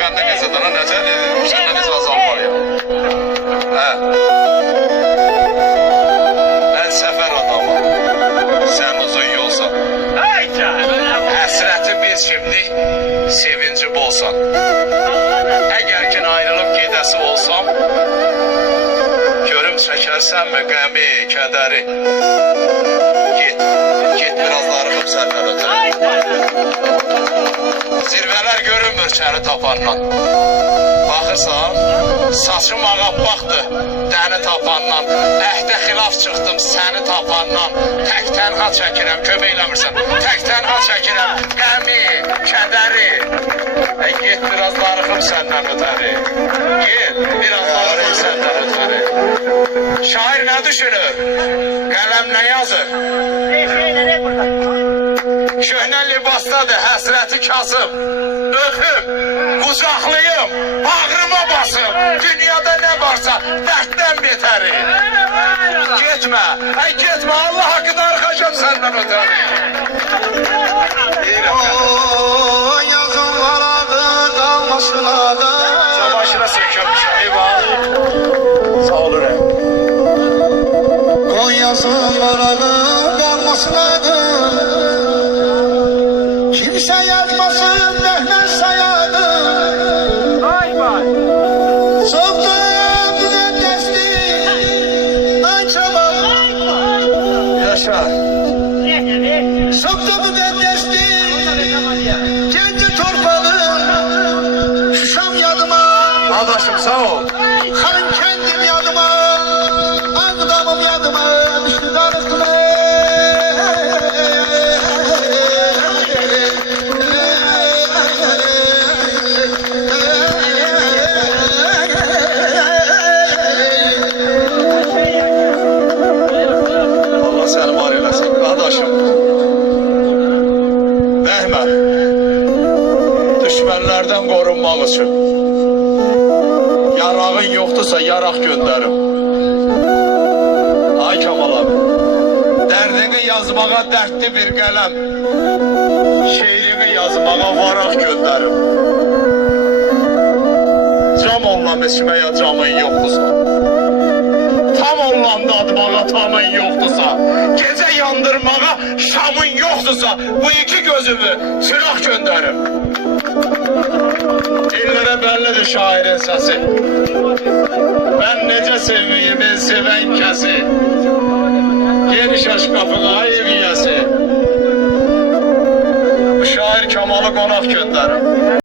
kendi mezadına necə kendiniz azalmalı ya. Hə. Ben sefer adamım. Sen uzun yolsan. Həsrəti bir şimdi sevinci bolsan. Əgər ki ayrılıb gedəsi olsam, görüm çəkərsənmi qəmi, kədəri. Get biraz darıxıb səndən ötürü. Zirvələr görünmür çəni tapandan. Baxırsan, saçım ağappaqdır dəni tapandan. Əhdə xilaf çıxdım səni tapandan. Tək tənha çəkirəm, kömək eləmirsən. Tək tənha çəkirəm, qəmi, kədəri. Get biraz darıxıb səndən ötəri. Get biraz darıxıb səndən ötəri. Şair nə düşünür? Qələm nə yazır? Köhnə libasdadır, həsrəti kasıb. Öpüm, qucaqlayım, bağrıma basım. Dünyada nə varsa dərddən betəri. Getmə, getmə, Allah haqqı darıxacam səndən ötəri. Yazın varadı, qalmasın adı. Başına sökülmüşəm, eyvallah. Sağ olun. O yazın varadı, qalmasın adı. Kimsə yazmasın, dəhmən sayadı. Çoxdur müqəddəsdir, ay çabam. Yaşa. Çoxdur müqəddəsdir, Gəncə torpağım, Şuşam yadıma. Adaşım sağ ol. Xan kendim yadıma, Ağdamım yadıma, düştü darıqlı. Allah səni var eləsin. Adaşım. Bəhmə. Düşmənlərdən qorunmaq üçün. Yarağın yoxdursa yaraq göndərim. Ay Kamal abi. Dərdini yazmağa dərdli bir qələm. Şeirimi yazmağa varaq göndərim. Cam onunla içməyə camın yoxdursa. Tam onunla dadmağa tamın yoxdursa. Gecə yandırmağa şamın yoxdursa. Bu iki gözümü çıraq göndərim. Dillərə bəllidir şairin səsi. Mən necə sevmiyimi sevən kəsi. Geniş aç qapına ev yiyəsi. Bu şair Kamalı qonaq göndərim.